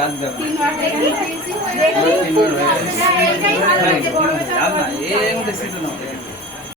ఏం తెలిసింది